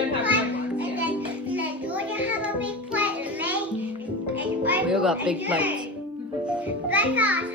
don't have plate, big ones, yeah. and then Georgia have a big plate, and May and We all got big plates. Becca